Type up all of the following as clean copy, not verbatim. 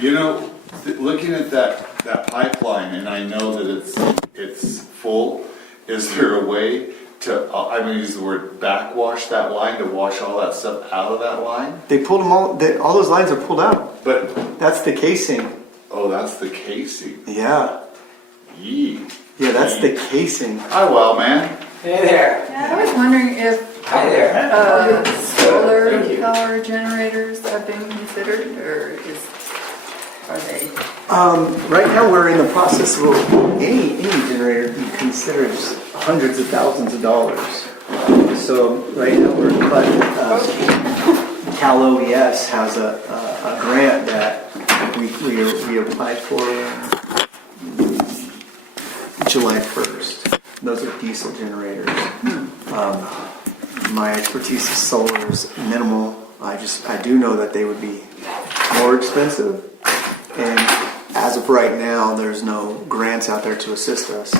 You know, looking at that pipeline, and I know that it's full, is there a way to, I'm gonna use the word backwash that line, to wash all that stuff out of that line? They pulled them all those lines are pulled out. But, That's the casing. oh, that's the casing. Yeah. Yee. Yeah, that's the casing. Hi, well, man. Hey there. Yeah, I was wondering if Hi there. solar Thank you. power generators have been considered, or are they? Right now, we're in the process of any generator be considered hundreds of thousands of dollars. So right now, but Cal OES has a grant that we applied for July 1st. Those are diesel generators. My expertise is solar is minimal. I do know that they would be more expensive, and as of right now, there's no grants out there to assist us,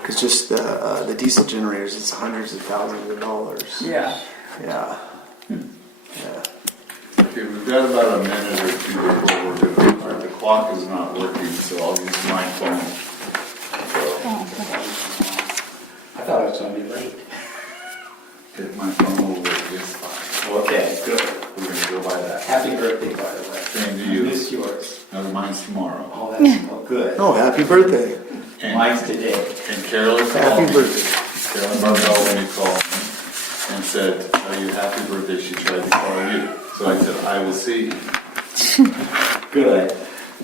because just the diesel generators, it's hundreds of thousands of dollars. Yeah. Yeah. Yeah. Okay, we've got about a minute or two before we're gonna start. The clock is not working, so I'll use my phone. I thought I was going to be late. If my phone will work, it's fine. Okay, good. We're gonna go by that. Happy birthday, by the way. Same to I you. miss yours. Now mine's tomorrow. Oh, that's good. Oh, happy birthday. And, Mine's today. and Carolyn called Happy me. birthday. Carolyn Barbell, when he called me and said, "Are you happy birthday?" She tried to call you. So I said, "I will see." Good.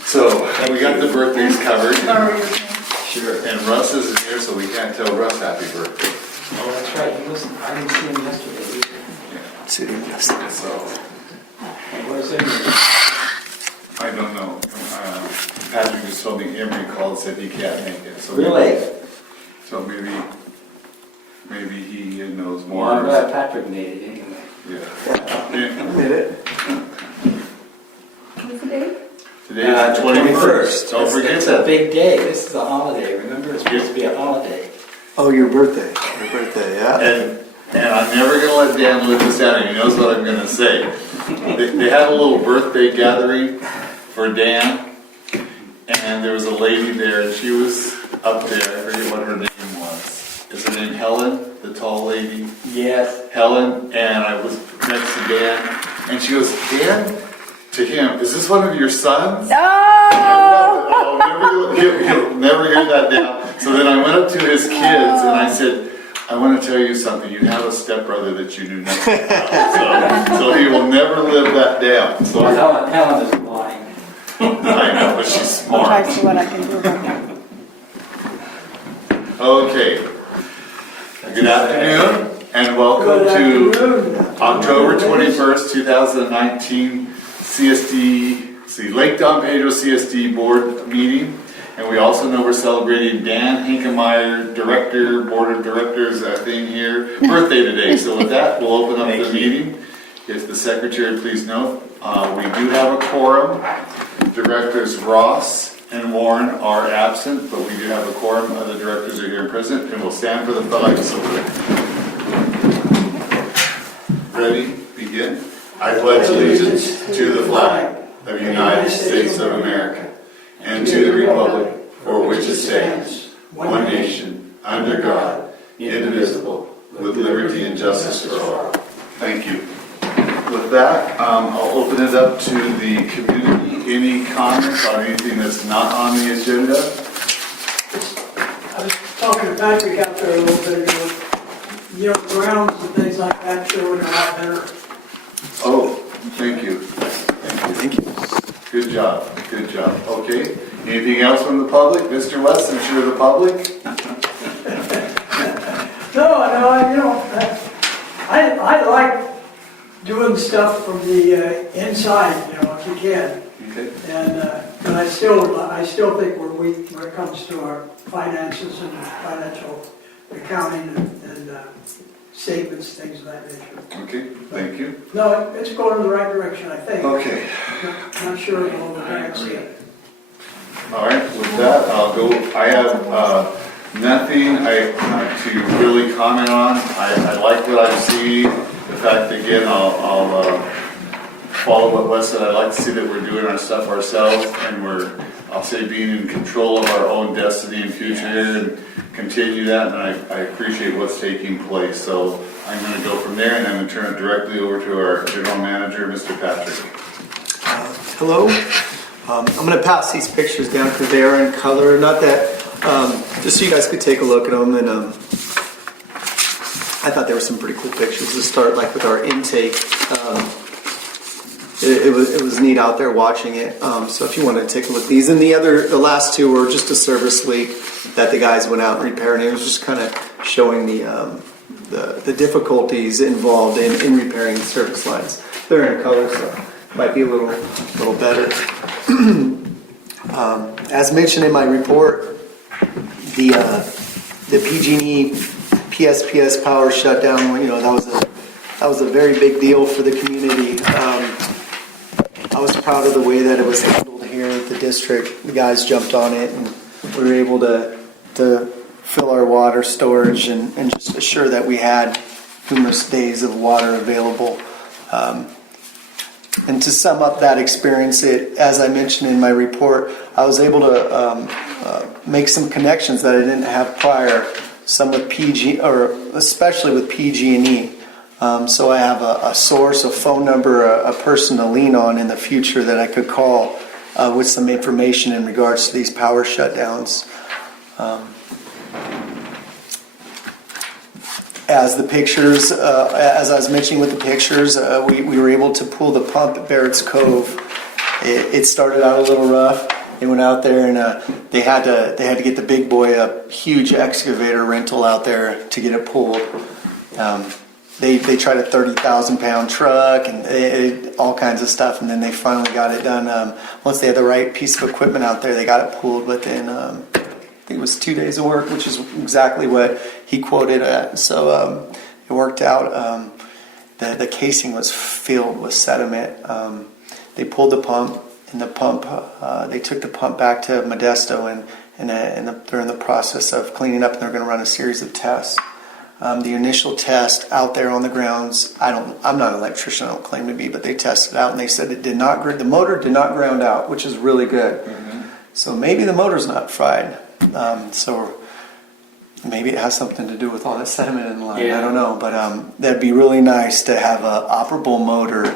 So we got the birthdays covered. Sure. And Russ isn't here, so we can't tell Russ happy birthday. Oh, that's right. He wasn't, I didn't see him yesterday either. Sitting yesterday. So And where's he? I don't know. Patrick just told me Emery called and said he can't make it. So Really? So maybe he knows Well, I'm more. glad Patrick made it anyway. Yeah. Admit it. What's the date? Today is the 21st. Don't forget It's a that. big day. This is a holiday. Remember, it's supposed to be a holiday. Oh, your birthday. Your birthday, yeah. And I'm never going to let Dan live this down, and he knows what I'm going to say. They had a little birthday gathering for Dan, and there was a lady there, and she was up there. I forget what her name was. Is her name Helen, the tall lady? Yes. Helen, and I was next to Dan, and she goes, "Dan," to him, "is this one of your sons?" Oh! He'll never hear that down. So then I went up to his kids and I said, "I want to tell you something. You have a stepbrother that you knew nothing about." So he will never live that down. So Well, Helen is lying. I know, but she's I'll try smart. to see what I can do about that. Okay. Good afternoon and welcome to October 21st, 2019 Lake Don Pedro CSD board meeting. And we also know we're celebrating Dan Hinkemeyer, Board of Directors thing here, birthday today. So with that, we'll open up the meeting. If the secretary please note, we do have a quorum. Directors Ross and Warren are absent, but we do have a quorum. Other directors are here and present, and we'll stand for the flag salute. Ready? Begin. I pledge allegiance to the flag of the United States of America and to the republic for which it stands, one nation, under God, indivisible, with liberty and justice for all. Thank you. With that, I'll open it up to the community. Any comments on anything that's not on the agenda? I was talking to Patrick out there a little bit ago. You know, grounds and things like that showing a lot better. Oh, thank you. Thank you. Good job. Good job. Okay. Anything else from the public? Mr. West, I'm sure the public? I like doing stuff from the inside, if you can. Okay. And but I still think we're weak when it comes to our finances and financial accounting and statements, things of that nature. Okay, thank you. No, it's going in the right direction, I think. Okay. Not sure of all the facts yet. All right, with that, I'll go. I have nothing to really comment on. I like what I see. The fact, again, I'll follow what Wes said. I like to see that we're doing our stuff ourselves and we're, I'll say, being in control of our own destiny and future and continue that. And I appreciate what's taking place. So I'm going to go from there and I'm going to turn it directly over to our general manager, Mr. Patrick. Hello. I'm going to pass these pictures down because they are in color. Not that, just so you guys could take a look at them. And I thought there were some pretty cool pictures to start, like with our intake. It was neat out there watching it. So if you want to take a look at these, and the last two were just a service leak that the guys went out and repaired. And it was just kind of showing the difficulties involved in repairing service lines. They're in color, so might be a little better. As mentioned in my report, the PG&E PSPS power shutdown, that was a very big deal for the community. I was proud of the way that it was handled here at the district. The guys jumped on it, and we were able to fill our water storage and just assure that we had numerous days of water available. And to sum up that experience, as I mentioned in my report, I was able to make some connections that I didn't have prior, some with PG, or especially with PG&E. So I have a source, a phone number, a person to lean on in the future that I could call with some information in regards to these power shutdowns. As the pictures, as I was mentioning with the pictures, we were able to pull the pump at Barrett's Cove. It started out a little rough. They went out there and they had to get the big boy, a huge excavator rental out there to get it pulled. They tried a 30,000-pound truck and all kinds of stuff, and then they finally got it done. Once they had the right piece of equipment out there, they got it pulled within, I think it was 2 days of work, which is exactly what he quoted at. So it worked out. The casing was filled with sediment. They pulled the pump, and they took the pump back to Modesto, and they're in the process of cleaning up, and they're going to run a series of tests. The initial test out there on the grounds, I'm not an electrician, I don't claim to be, but they tested out and they said the motor did not ground out, which is really good. Mm-hmm. So maybe the motor's not fried. So maybe it has something to do with all that sediment in the line. Yeah. I don't know, but that'd be really nice to have an operable motor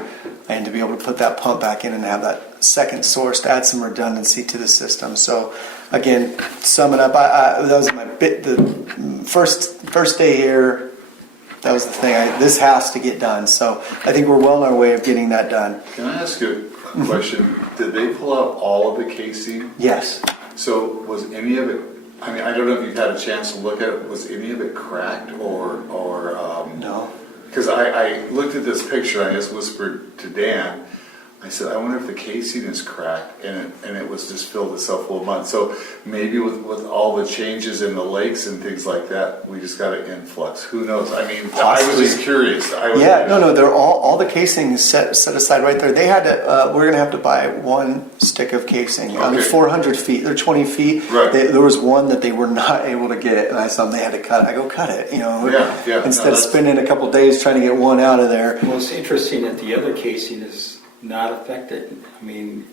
and to be able to put that pump back in and have that second source to add some redundancy to the system. So again, summing up, that was the first day here. That was the thing. This has to get done. So I think we're well on our way of getting that done. Can I ask you a question? Did they pull out all of the casing? Yes. So was any of it, I mean, I don't know if you've had a chance to look at it, was any of it cracked or No. Because I looked at this picture, I just whispered to Dan, I said, I wonder if the casing is cracked, and it was just filled itself full of mud. So maybe with all the changes in the lakes and things like that, we just got an influx. Who knows? I mean, possibly. I was just curious. No, they're all the casing is set aside right there. They had to. We're gonna have to buy one stick of casing. Okay. They're 400 feet. They're 20 feet. Right. There was one that they were not able to get, and I saw them. They had to cut. I go cut it. Yeah. Instead of spending a couple days trying to get one out of there. Well, it's interesting that the other casing is not affected. I mean,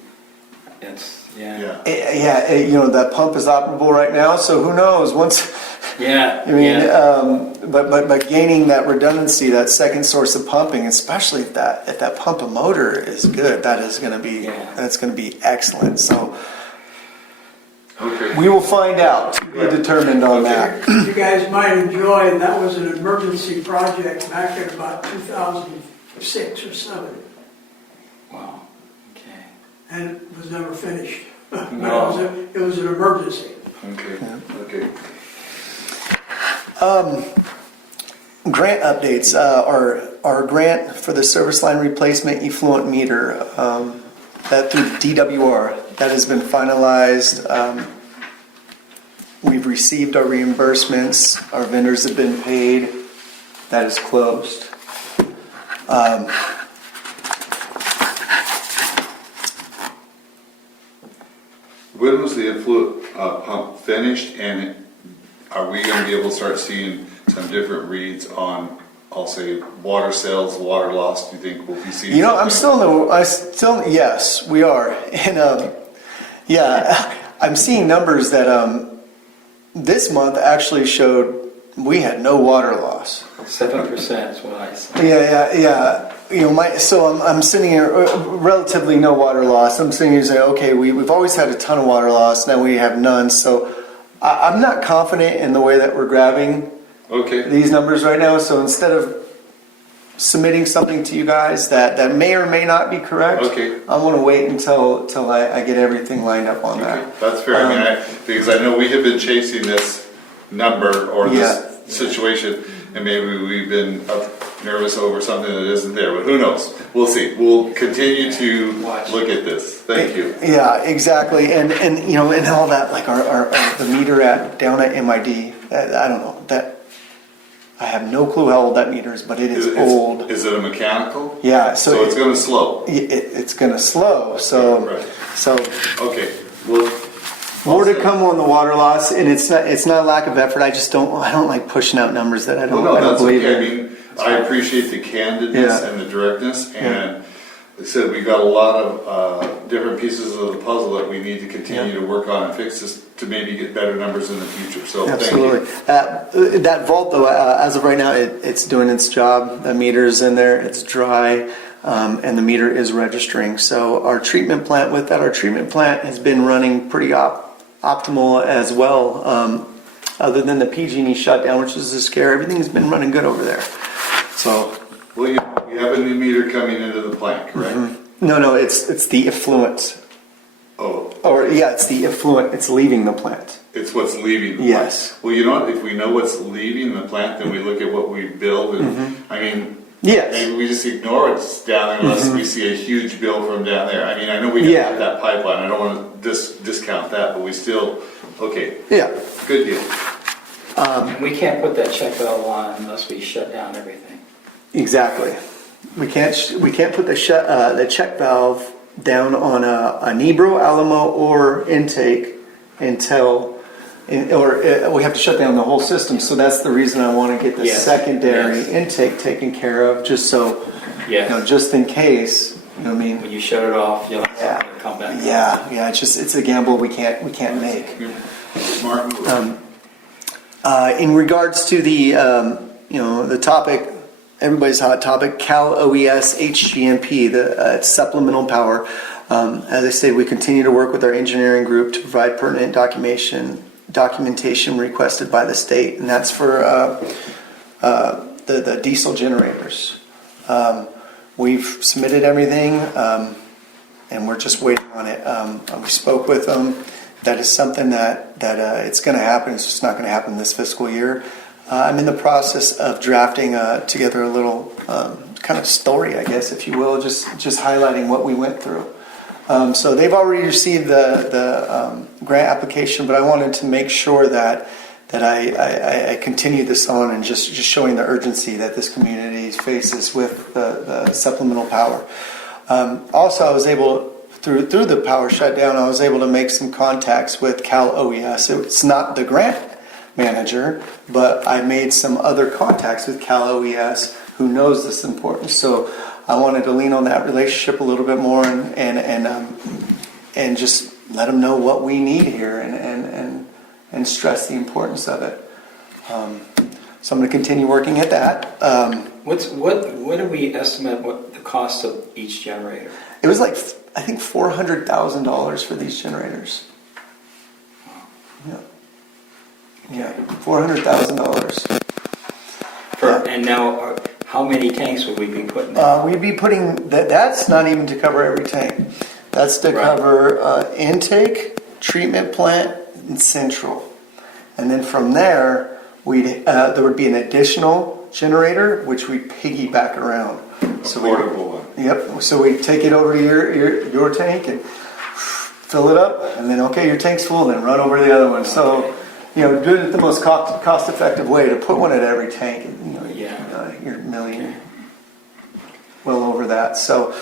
it's That pump is operable right now, so who knows? Once, but gaining that redundancy, that second source of pumping, especially if that pump and motor is good, that's going to be excellent. So we will find out. To be determined on that. You guys might enjoy, that was an emergency project back in about 2006 or 7. wow. Okay. And it was never finished. No. It was an emergency. Okay. Grant updates. Our grant for the service line replacement effluent meter, that through DWR, that has been finalized. We've received our reimbursements. Our vendors have been paid. That is closed. When was the effluent pump finished, and are we going to be able to start seeing some different reads on I'll say, water sales, water loss, do you think we'll be seeing? You know, I'm something? yes, we are. And, yeah, I'm seeing numbers that, this month actually showed we had no water loss. 7% is what I said. Yeah. You know, so I'm sitting here, relatively no water loss. I'm sitting here saying, okay, we've always had a ton of water loss. Now we have none. So I'm not confident in the way that we're grabbing Okay, these numbers right now. So instead of submitting something to you guys that may or may not be correct, Okay. I want to wait until I get everything lined up on okay, that. that's fair. I mean, because I know we have been chasing this number or this situation, and maybe we've been nervous over something that isn't there, but who knows? We'll see. We'll continue to look at this. Thank you. Yeah, exactly. And you know, and all that, like our the meter down at MID, I don't know, that I have no clue how old that meter is, but it is old. Is it a mechanical? Yeah, So it's going to slow. It's going to slow. So Right. so Okay, well, more to come on the water loss, and it's not a lack of effort. I don't like pushing out numbers that I well, don't no, that's believe okay. I in. mean, I appreciate the candidness Yeah. and the directness, and like I said, we got a lot of different pieces of the puzzle that we need to continue to work on and fix this to maybe get better numbers in the future. So Absolutely. thank you. That vault, though, as of right now, it's doing its job. The meter's in there, it's dry, and the meter is registering. So our treatment plant has been running pretty optimal as well. Other than the PG&E shutdown, which is a scare, everything has been running good over there. So, Well, you have a new meter coming into the plant, correct? no, it's the effluent. Oh, Or, yeah, it's the effluent. It's leaving the plant. it's what's leaving the Yes. plant. Well, you know what? If we know what's leaving the plant, then we look at what we build, and I mean, Yes. maybe we just ignore it's down there unless we see a huge bill from down there. I mean, I know we Yeah. got that pipeline. I don't want to discount that, but we still, okay, Yeah. good deal. And we can't put that check valve on unless we shut down everything. Exactly. We can't put the check valve down on a Nebro, Alamo, or intake until, we have to shut down the whole system. So that's the reason I want to get the Yes. secondary Yes. intake taken care of, just so, Yes. you know, just in case. You know what I mean? When you shut it off, you'll have Yeah. to come back. Yeah. It's a gamble we can't make. Smart move. In regards to the, the topic, everybody's hot topic, Cal OES HGMP, the supplemental power. As I said, we continue to work with our engineering group to provide pertinent documentation requested by the state, and that's for the diesel generators. We've submitted everything, and we're just waiting on it. We spoke with them. That is something that it's going to happen. It's just not going to happen this fiscal year. I'm in the process of drafting together a little kind of story, I guess, if you will, just highlighting what we went through. So they've already received the grant application, but I wanted to make sure that I continue this on and just showing the urgency that this community faces with the supplemental power. Also, I was able, through the power shutdown, I was able to make some contacts with Cal OES. It's not the grant manager, but I made some other contacts with Cal OES who knows this importance. So I wanted to lean on that relationship a little bit more and just let them know what we need here and stress the importance of it. So I'm going to continue working at that. What do we estimate what the cost of each generator? It was like, I think, $400,000 for these generators. Yeah, $400,000. And now, how many tanks would we be putting in? We'd be putting, that's not even to cover every tank. That's to cover intake, treatment plant, and central. And then from there, there would be an additional generator, which we piggyback around. A portable one. Yep. So we take it over to your tank and fill it up, and then your tank's full, then run over to the other one. So, do it the most cost-effective way to put one at every tank. You're a million, well over that. So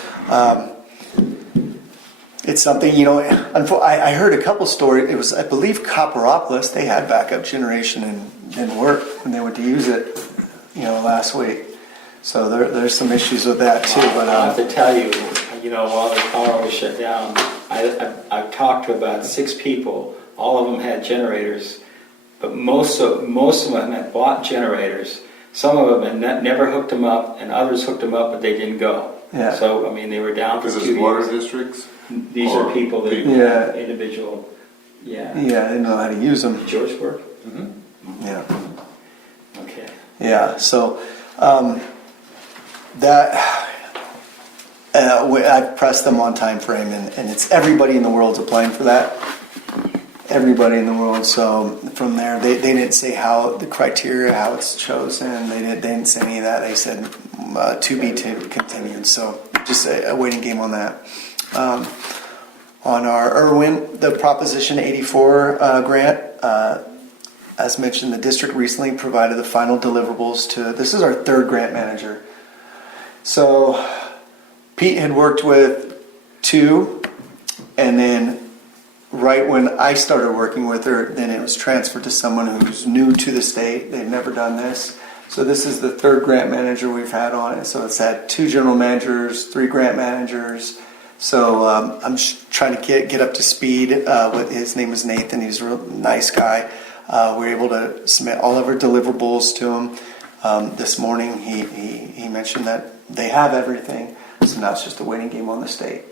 it's something, I heard a couple stories. It was, I believe, Copperopolis. They had backup generation and didn't work when they went to use it, last week. So there's some issues with that too, but I have to tell you, while the power was shut down, I've talked to about 6 people. All of them had generators, but most of them had bought generators. Some of them had never hooked them up, and others hooked them up, but they didn't go. Yeah. So, I mean, they were down for This 2 is years. water districts? These are people that, Yeah. individual, yeah. yeah, I didn't know how to use them. Did yours work? Yeah. Okay. Yeah, so I've pressed them on time frame, and it's everybody in the world's applying for that. Everybody in the world. So from there, they didn't say how the criteria, how it's chosen. They didn't say any of that. They said to be continued. So just a waiting game on that. On our Irwin, the Proposition 84 grant. As mentioned, the district recently provided the final deliverables to, this is our 3rd grant manager. So Pete had worked with 2, and then right when I started working with her, then it was transferred to someone who's new to the state. They've never done this. So this is the 3rd grant manager we've had on it. So it's had 2 general managers, 3 grant managers. So I'm just trying to get up to speed. His name is Nathan. He's a real nice guy. We're able to submit all of our deliverables to him. This morning he mentioned that they have everything, so now it's just a waiting game on the state.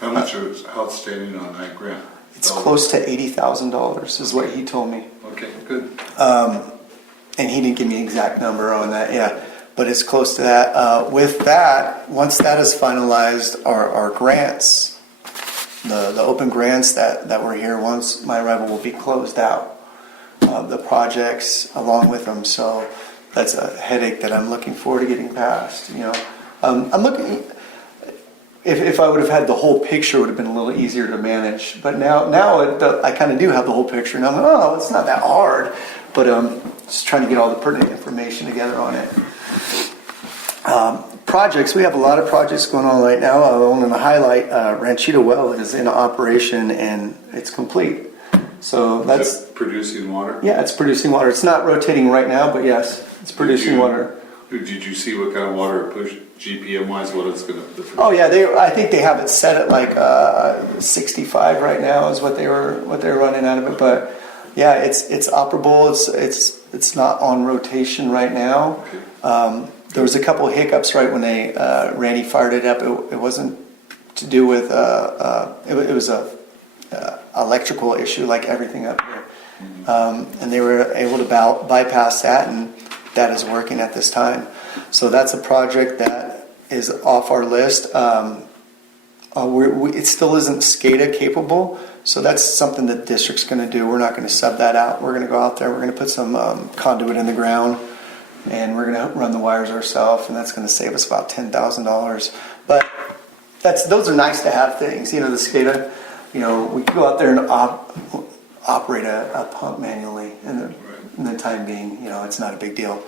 How much is outstanding on that grant? It's close to $80,000 is what he told me. Okay, good. And he didn't give me an exact number on that, yeah, but it's close to that. With that, once that is finalized, our grants, the open grants that were here, once my arrival, will be closed out. The projects along with them, so that's a headache that I'm looking forward to getting past. I'm looking. If I would have had the whole picture, it would have been a little easier to manage. But now I kind of do have the whole picture, and I'm like, oh, it's not that hard. But just trying to get all the pertinent information together on it. Projects. We have a lot of projects going on right now. I want to highlight Ranchita Well is in operation and it's complete. So that's Is it producing water? Yeah, it's producing water. It's not rotating right now, but yes, it's producing water. Did you see what kind of water it pushed GPM wise? What it's going to? Oh yeah, I think they have it set at like 65 right now is what they were running out of it. But yeah, it's operable. It's not on rotation right now. Okay. There was a couple of hiccups right when Randy fired it up. It wasn't to do with it was a electrical issue like everything up here, and they were able to bypass that, and that is working at this time. So that's a project that is off our list. It still isn't SCADA capable, so that's something that the district's going to do. We're not going to sub that out. We're going to go out there, we're going to put some conduit in the ground, and we're going to run the wires ourselves, and that's going to save us about $10,000. But those are nice to have things. The SCADA, we can go out there and operate a pump manually, and in the time being, it's not a big deal.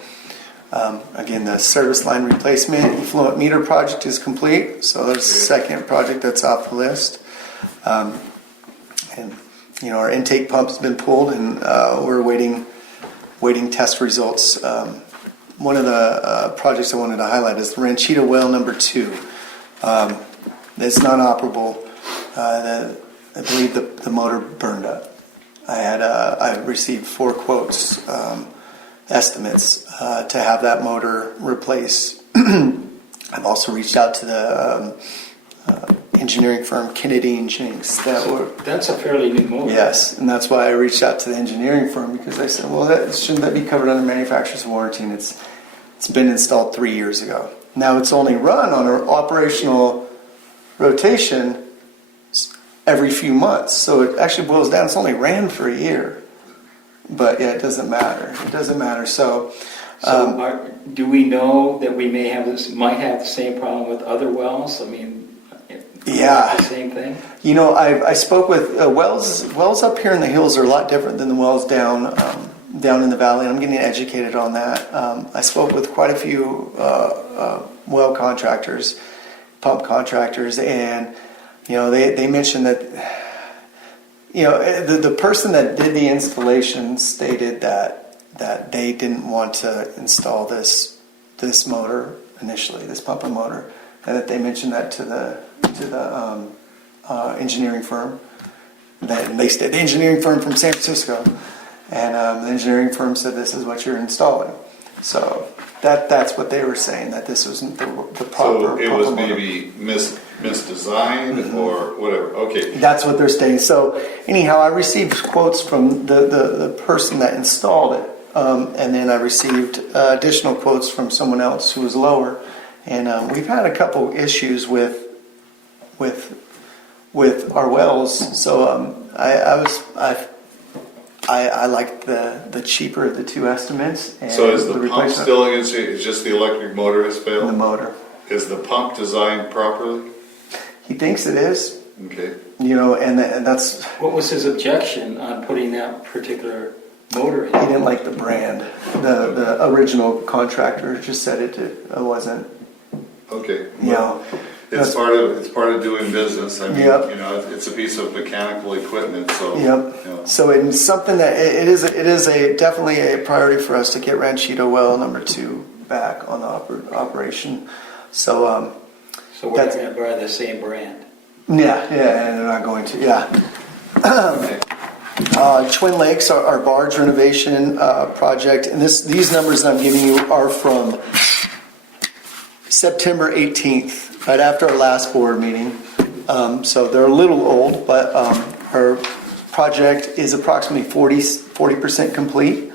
Again, the service line replacement effluent meter project is complete, so there's a second project that's off the list. And our intake pump has been pulled, and we're waiting test results. One of the projects I wanted to highlight is the Ranchita Well number 2. It's not operable. I believe the motor burned up. I received 4 quotes, estimates to have that motor replaced. I've also reached out to the engineering firm Kennedy and Jinks. That's a fairly new motor. Yes, and that's why I reached out to the engineering firm, because I said, well, shouldn't that be covered under manufacturer's warranty? And it's been installed 3 years ago. Now it's only run on an operational rotation every few months, so it actually boils down. It's only ran for a year, but yeah, it doesn't matter. It doesn't matter. So do we know that we might have the same problem with other wells? I mean, yeah, the same thing. I spoke with wells up here in the hills are a lot different than the wells down in the valley. I'm getting educated on that. I spoke with quite a few well contractors, pump contractors, and they mentioned that the person that did the installation stated that they didn't want to install this motor initially, this pump and motor, and that they mentioned that to the engineering firm. Then they stayed the engineering firm from San Francisco, and the engineering firm said this is what you're installing. So that's what they were saying, that this wasn't the proper. So it was pump and motor. maybe misdesigned or whatever, okay. That's what they're saying. So anyhow, I received quotes from the person that installed it, and then I received additional quotes from someone else who was lower, and we've had a couple issues with our wells. So I liked the cheaper of the two estimates. And So is the pump replacement- still against it, it's just the electric motor has the failed? motor? Is the pump designed properly? He thinks it is, Okay. and that's. What was his objection on putting that particular motor in? He didn't like the brand. The original contractor just said it wasn't. Okay. You know, It's part of doing business. I mean, Yep. you know, it's a piece of mechanical equipment, so. Yep. You know. So it's something that it is definitely a priority for us to get Ranchito Well number 2 back on the operation. So So we're going to buy the same brand. yeah, and they're not going to. Yeah. Okay. Twin Lakes, our barge renovation project, and these numbers that I'm giving you are from September 18th, right after our last board meeting. So they're a little old, but our project is approximately 40% complete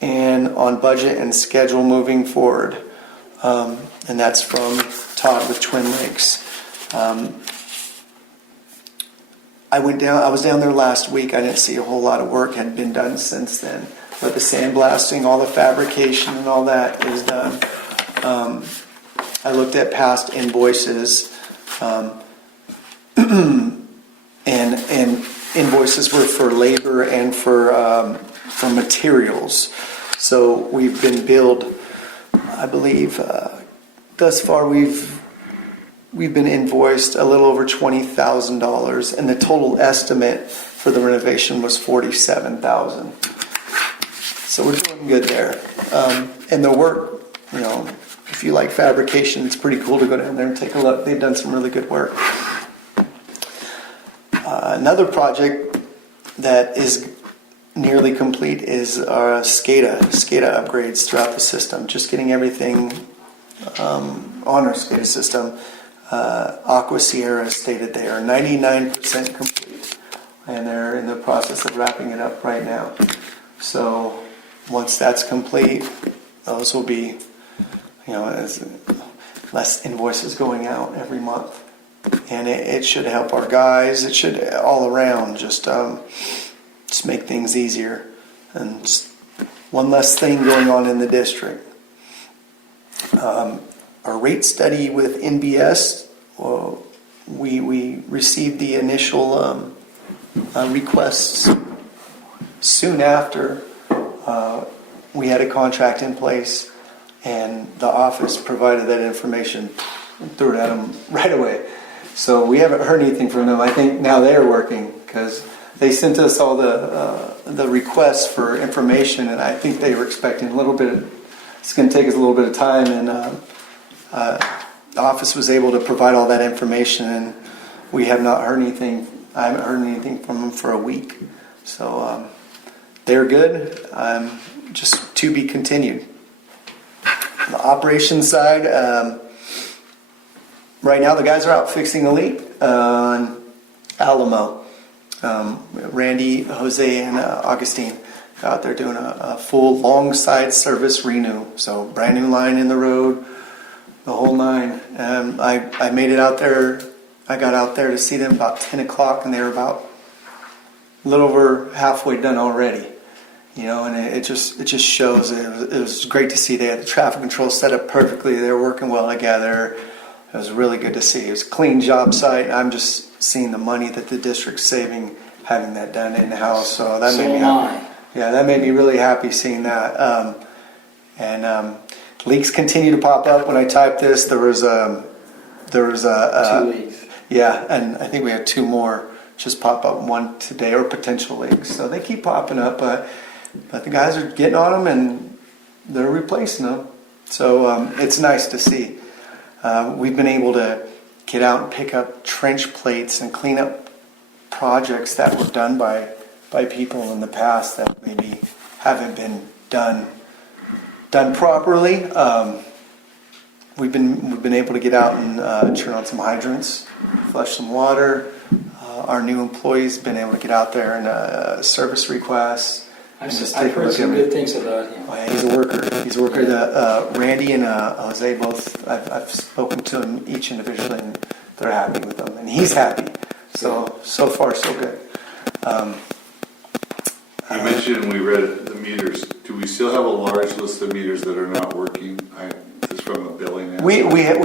and on budget and schedule moving forward. And that's from Todd with Twin Lakes. I was down there last week. I didn't see a whole lot of work had been done since then, but the sandblasting, all the fabrication and all that is done. I looked at past invoices, and invoices were for labor and for materials. So we've been billed, I believe, thus far we've been invoiced a little over $20,000, and the total estimate for the renovation was $47,000. So we're doing good there. And the work, you know, if you like fabrication, it's pretty cool to go down there and take a look. They've done some really good work. Another project that is nearly complete is our SCADA upgrades throughout the system. Just getting everything on our SCADA system. Aqua Sierra stated they are 99% complete, and they're in the process of wrapping it up right now. So once that's complete, those will be, you know, less invoices going out every month, and it should help our guys. It should all around just make things easier, and just one less thing going on in the district. Our rate study with NBS, we received the initial requests soon after we had a contract in place, and the office provided that information and threw it at them right away. So we haven't heard anything from them. I think now they're working, because they sent us all the requests for information, and I think they were expecting a little bit. It's going to take us a little bit of time, and the office was able to provide all that information, and we have not heard anything. I haven't heard anything from them for a week. So they're good. Just to be continued. On the operations side, right now the guys are out fixing a leak on Alamo. Randy, Jose, and Augustine out there doing a full long side service renew. So brand new line in the road, the whole nine. I made it out there. I got out there to see them about 10 o'clock, and they were about a little over halfway done already. You know, and it just shows. It was great to see. They had the traffic control set up perfectly. They were working well together. It was really good to see. It was a clean job site. I'm just seeing the money that the district's saving having that done in house. So that made me happy. Yeah, that made me really happy seeing that. Leaks continue to pop up. When I typed this, there was 2 leaks. Yeah, and I think we had 2 more just pop up, one today, or potential leaks. So they keep popping up, but the guys are getting on them, and they're replacing them. So it's nice to see. We've been able to get out and pick up trench plates and clean up projects that were done by people in the past that maybe haven't been done properly. We've been able to get out and turn on some hydrants, flush some water. Our new employees been able to get out there and service requests. I've Just take a heard look some at good it. things about him. Oh, yeah, he's a worker. He's a worker. Randy and Jose both. I've spoken to them each individually, and they're happy with them, and he's happy. So far so good. You mentioned we read the meters. Do we still have a large list of meters that are not working? It's from a billing. We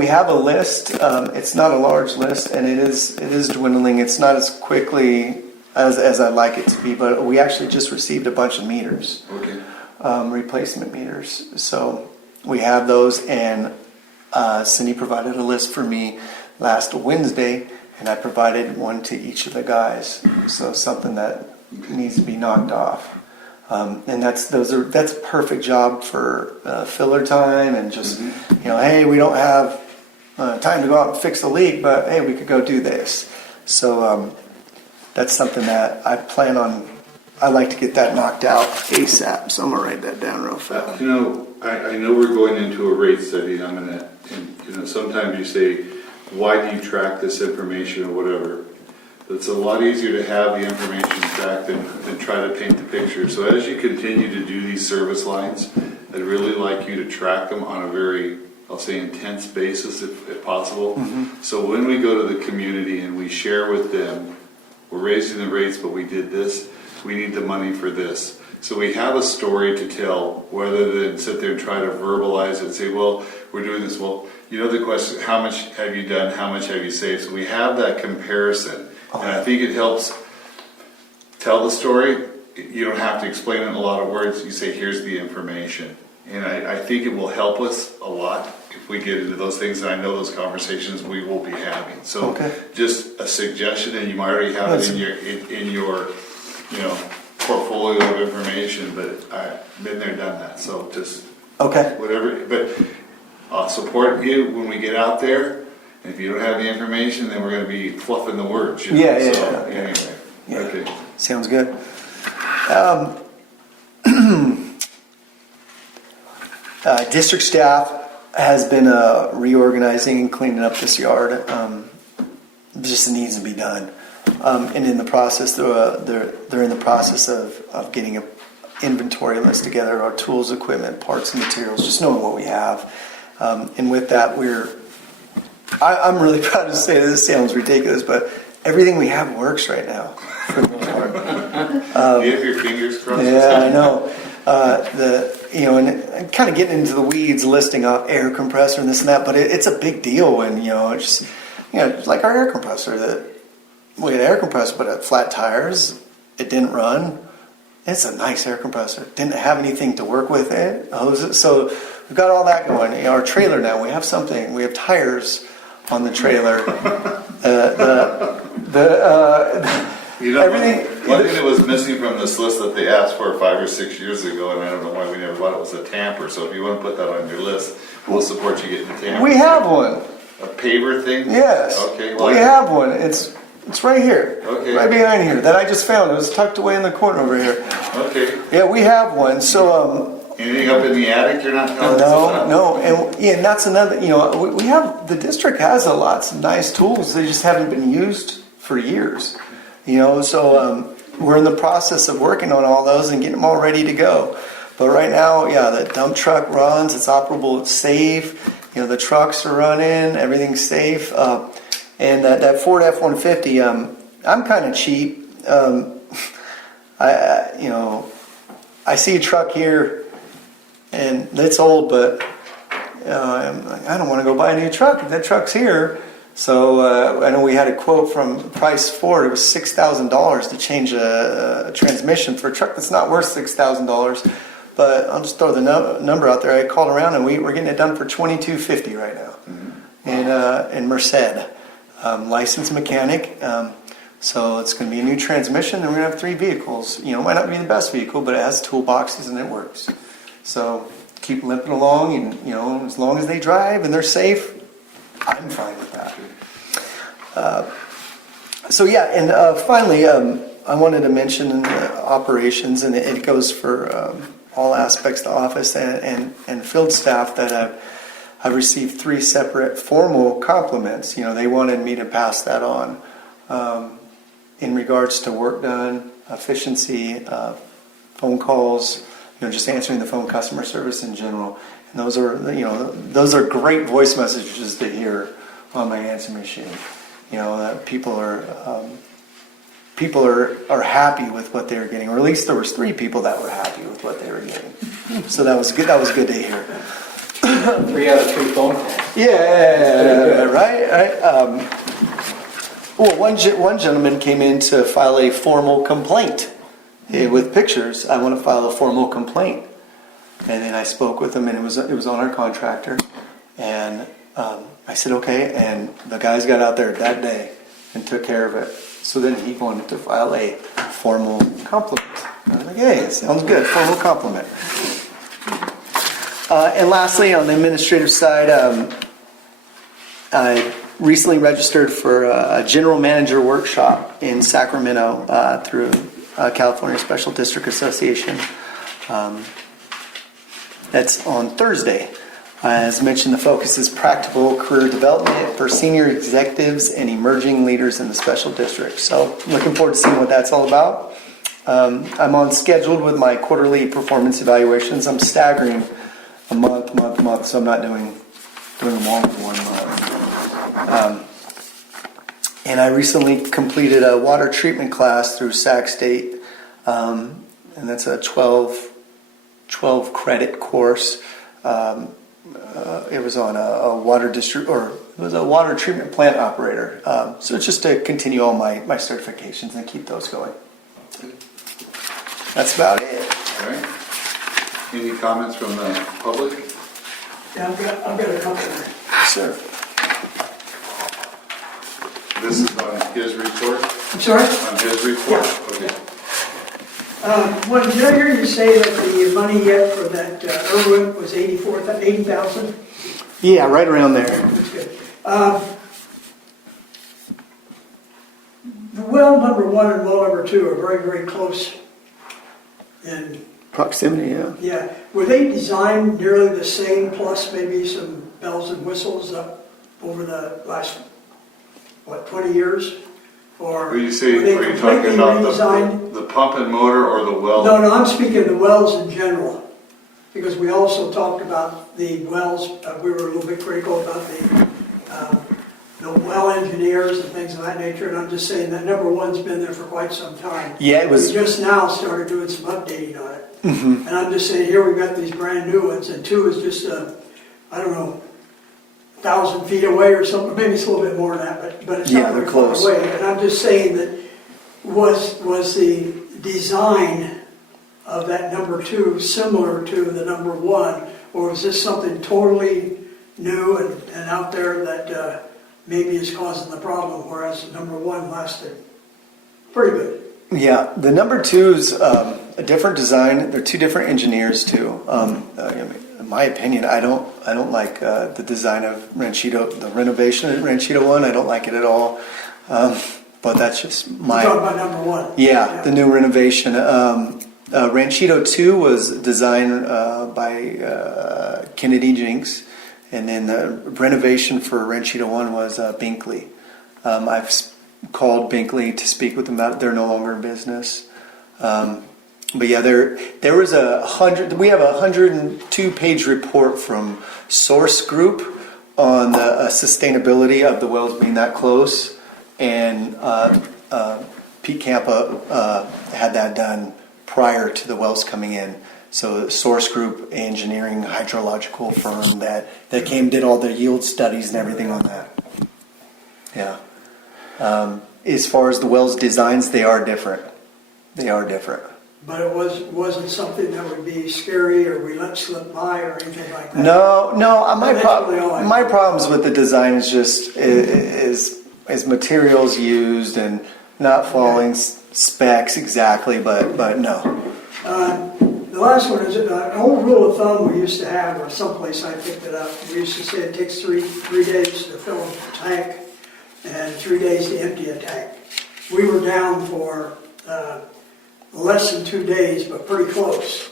have a list. It's not a large list, and it is dwindling. It's not as quickly as I'd like it to be, but we actually just received a bunch of meters. Okay. Replacement meters. So we have those, and Cindy provided a list for me last Wednesday, and I provided one to each of the guys. So something that needs to be knocked off. And that's a perfect job for filler time and just, hey, we don't have time to go out and fix the leak, but hey, we could go do this. So that's something that I plan on. I like to get that knocked out ASAP. So I'm gonna write that down real fast. I know we're going into a rate study, and sometimes you say, why do you track this information or whatever? It's a lot easier to have the information tracked than try to paint the picture. So as you continue to do these service lines, I'd really like you to track them on a very, I'll say, intense basis if possible. Mm-hmm. So when we go to the community and we share with them, we're raising the rates, but we did this, we need the money for this. So we have a story to tell, rather than sit there and try to verbalize it and say, well, we're doing this. Well, the question, how much have you done? How much have you saved? So we have that comparison. And I think it helps tell the story. You don't have to explain it in a lot of words. You say, here's the information. And I think it will help us a lot if we get into those things. And I know those conversations we will be having. So just a suggestion, and you might already have it in your portfolio of information, but I've been there, done that. So just whatever. But I'll support you when we get out there. If you don't have the information, then we're going to be fluffing the words. Anyway. Okay. Sounds good. District staff has been reorganizing and cleaning up this yard. Just needs to be done. And in the process, they're in the process of getting an inventory list together, our tools, equipment, parts, and materials, just knowing what we have. And with that, I'm really proud to say this sounds ridiculous, but everything we have works right now. For the most part. Do you have your fingers crossed? Yeah, I know. And kind of getting into the weeds, listing off air compressor and this and that, but it's a big deal when it's like our air compressor. We had an air compressor, but it had flat tires. It didn't run. It's a nice air compressor. Didn't have anything to work with it. So we've got all that going. Our trailer now, we have something. We have tires on the trailer. Everything. One thing that was missing from this list that they asked for 5 or 6 years ago, and I don't know why we never bought it, was a tamper. So if you want to put that on your list, we'll support you getting a tamper. We have one. A paver thing? Yes. Okay. We have one. It's right here. Okay. Right behind here. That I just found. It was tucked away in the corner over here. Okay. Yeah, we have one. So anything up in the attic you're not telling us about? No, and that's another. We have, the district has lots of nice tools. They just haven't been used for years. So we're in the process of working on all those and getting them all ready to go. But right now, the dump truck runs. It's operable. It's safe. The trucks are running. Everything's safe. And that Ford F-150, I'm kind of cheap. I see a truck here, and it's old, but I don't want to go buy a new truck. That truck's here. So I know we had a quote from Price Ford. It was $6,000 to change a transmission for a truck that's not worth $6,000. But I'll just throw the number out there. I called around, and we're getting it done for $2,250 right now. Mm-hmm. In Merced, licensed mechanic. So it's going to be a new transmission, and we're going to have 3 vehicles. It might not be the best vehicle, but it has toolboxes and it works. So keep limping along, and as long as they drive and they're safe, I'm fine with that. Finally, I wanted to mention operations, and it goes for all aspects of the office and field staff, that I've received 3 separate formal compliments. They wanted me to pass that on in regards to work done, efficiency, phone calls, just answering the phone, customer service in general. And those are great voice messages to hear on my answer machine. That people are happy with what they were getting, or at least there was 3 people that were happy with what they were getting. So that was good. That was good to hear. 3 out of 3 phone calls. Yeah, right. One gentleman came in to file a formal complaint with pictures. I want to file a formal complaint, and then I spoke with him, and it was on our contractor, and I said okay, and the guys got out there that day and took care of it. So then he wanted to file a formal compliment. I was like, hey, it sounds good, formal compliment. And lastly, on the administrative side, I recently registered for a general manager workshop in Sacramento through California Special District Association. That's on Thursday. As mentioned, the focus is practical career development for senior executives and emerging leaders in the special district. So looking forward to seeing what that's all about. I'm on schedule with my quarterly performance evaluations. I'm staggering a month, so I'm not doing them all in 1 month. And I recently completed a water treatment class through Sac State, and that's a 12 credit course. It was on a water water treatment plant operator. So it's just to continue all my certifications and keep those going. That's about it. All right. Any comments from the public? Yeah, I've got a couple there. Yes, sir. This is on his report? I'm sorry? On his report? Yeah. Okay. Did I hear you say that the money yet for that Irwin was 80,000? Yeah, right around there. That's good. The well number 1 and well number 2 are very, very close. And Proximity, yeah. yeah, were they designed nearly the same, plus maybe some bells and whistles up over the last, 20 years? Or When you say, were they are you talking completely about redesigned? the pump and motor or the well? No, I'm speaking of the wells in general, because we also talked about the wells, we were a little bit critical about the well engineers and things of that nature, and I'm just saying that number 1's been there for quite some time. Yeah, it was. We just now started doing some updating on it. Mm-hmm. And I'm just saying, here we've got these brand new ones, and 2 is just, 1,000 feet away or something, maybe it's a little bit more than that, but it's Yeah, not they're very far close. away. And I'm just saying that was the design of that number 2 similar to the number 1, or is this something totally new and out there that maybe is causing the problem, whereas number 1 lasted pretty good? Yeah, the number 2's a different design. They're 2 different engineers too. In my opinion, I don't like the design of Ranchito, the renovation at Ranchito 1. I don't like it at all. But that's just my. You're talking about number 1. Yeah, the new renovation. Ranchito 2 was designed by Kennedy Jinks, and then the renovation for Ranchito 1 was Binkley. I've called Binkley to speak with them about it. They're no longer in business. But yeah, there was we have a 102-page report from Source Group on the sustainability of the wells being that close, and Pete Campa had that done prior to the wells coming in. So Source Group engineering hydrological firm that came did all the yield studies and everything on that. Yeah. As far as the wells designs, they are different. But it wasn't something that would be scary or we let slip by or anything like that? No. My That's problems with the design is just is materials used and not following specs exactly, but no. The last one is an old rule of thumb we used to have, or someplace I picked it up. We used to say it takes three days to fill a tank and 3 days to empty a tank. We were down for less than 2 days, but pretty close.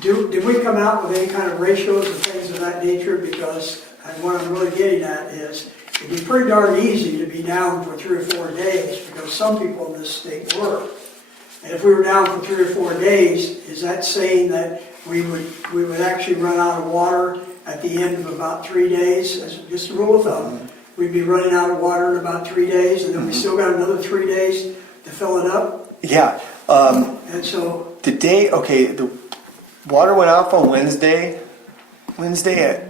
Did we come out with any kind of ratios and things of that nature? Because what I'm really getting at is, it'd be pretty darn easy to be down for 3 or 4 days, because some people in this state were. And if we were down for 3 or 4 days, is that saying that we would actually run out of water at the end of about 3 days? As just a rule of thumb, we'd be running out of water in about 3 days, and then we still got another 3 days to fill it up. Yeah. And so The water went off on Wednesday at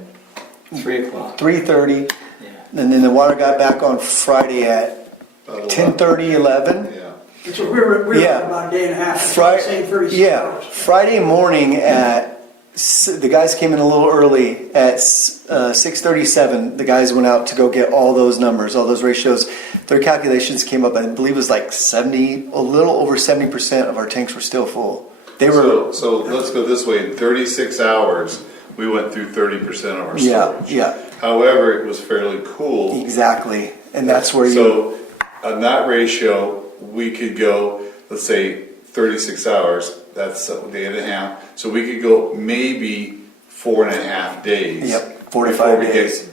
3 o'clock. 3:30, Yeah. and then the water got back on Friday at 10:30, 11. Yeah. we were Yeah. about a day and a half. Friday, 36 yeah. hours. Friday morning the guys came in a little early at 6:37. The guys went out to go get all those numbers, all those ratios. Their calculations came up, I believe it was like 70, a little over 70% of our tanks were still full. They were, So let's go this way. In 36 hours, we went through 30% of our storage. yeah, However, it was fairly cool. exactly, and that's where you. So on that ratio, we could go, let's say 36 hours, that's a day and a half. So we could go maybe 4.5 days. Yep, 45 before we days.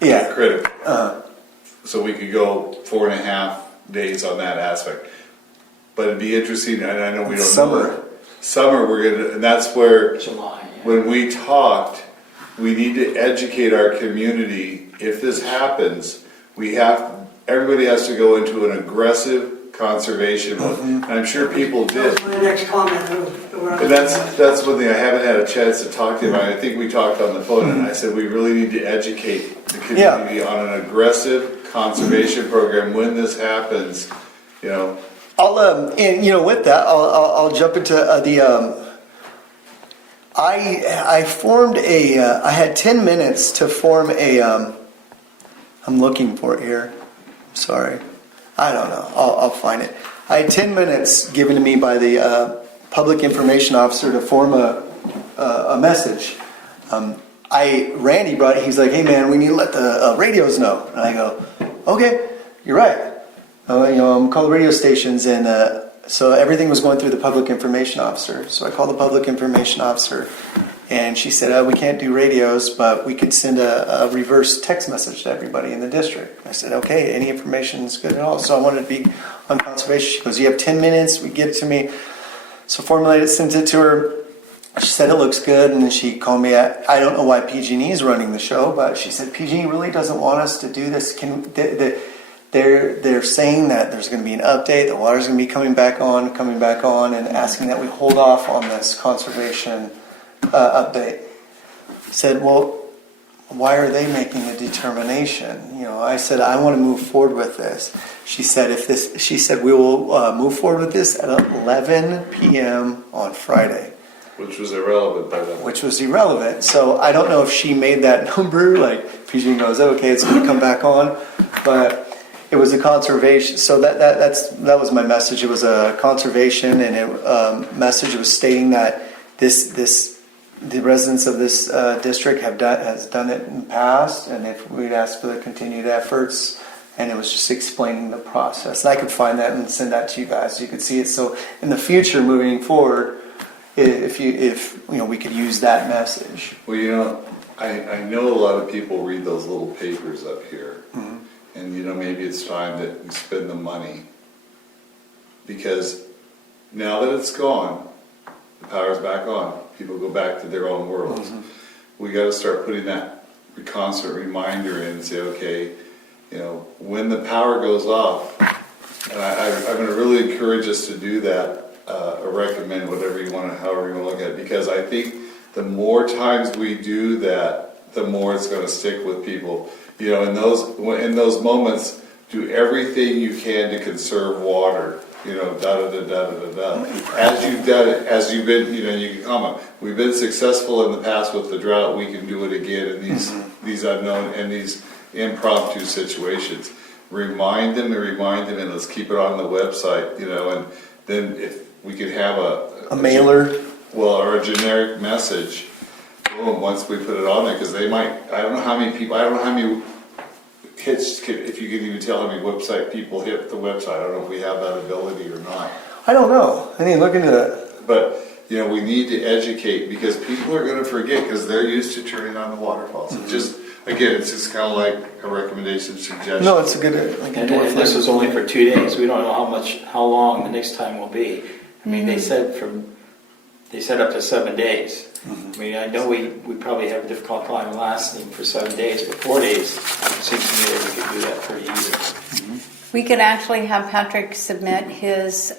get Yeah. critical. Uh, So we could go 4.5 days on that aspect. But it'd be interesting, and I know we don't Summer. know. Summer, we're gonna, and that's where, July. Yeah. when we talked, we need to educate our community. If this happens, everybody has to go into an aggressive conservation mode. And I'm sure people That did. was my next comment. And that's one thing I haven't had a chance to talk to you about. I think we talked on the phone, and I said we really need to educate the community on an aggressive conservation program when this happens. You know, I'll and with that, I'll jump into I formed I had 10 minutes to form I'm looking for it here. Sorry, I don't know. I'll find it. I had 10 minutes given to me by the public information officer to form a message. Randy brought it. He's like, "Hey man, we need to let the radios know." And I go, "Okay, you're right. I'm call the radio stations," and so everything was going through the public information officer. So I called the public information officer, and she said, "We can't do radios, but we could send a reverse text message to everybody in the district." I said, "Okay, any information is good at all." So I wanted to be on conservation. She goes, "You have 10 minutes. We give it to me." So formulated, sent it to her. She said it looks good, and then she called me. I don't know why PG&E is running the show, but she said PG&E really doesn't want us to do this. They're saying that there's going to be an update. The water's going to be coming back on, and asking that we hold off on this conservation update. Said, well, why are they making a determination? I said I want to move forward with this. She said we will move forward with this at 11 p.m. on Friday. which was irrelevant by then. Which was irrelevant. So I don't know if she made that number, like PG goes, okay, it's going to come back on, but it was a conservation. So that was my message. It was a conservation and message. It was stating that the residents of this district has done it in the past, and if we'd ask for the continued efforts. And it was just explaining the process. And I could find that and send that to you guys so you could see it. So in the future, moving forward, if we could use that message. Well, I know a lot of people read those little papers up here, and maybe it's time that we spend the money, because now that it's gone, the power's back on. People go back to their own worlds. We got to start putting that constant reminder in and say, okay, when the power goes off, and I'm going to really encourage us to do that. Or recommend however you want to look at it, because I think the more times we do that, the more it's going to stick with people. In those moments, do everything you can to conserve water. As you've done it, as you've been, you can comment. We've been successful in the past with the drought. We can do it again in these unknown and these impromptu situations. Remind them, and let's keep it on the website. And then if we could have a mailer. Well, or a generic message, boom, once we put it on there, because they might, I don't know how many people, I don't know how many hits, if you could even tell how many website people hit the website. I don't know if we have that ability or not. I don't know. I mean, look into that. But, you know, we need to educate, because people are gonna forget, because they're used to turning on the waterfalls. It just, again, it's just kind of like a recommendation, suggestion. No, it's a good, like a And door this flavor. is only for 2 days. We don't know how long the next time will be. I mean, they said up to 7 days. I mean, I know we probably have a difficult time lasting for 7 days, but 4 days, it seems to me that we could do that pretty easily. We could actually have Patrick submit his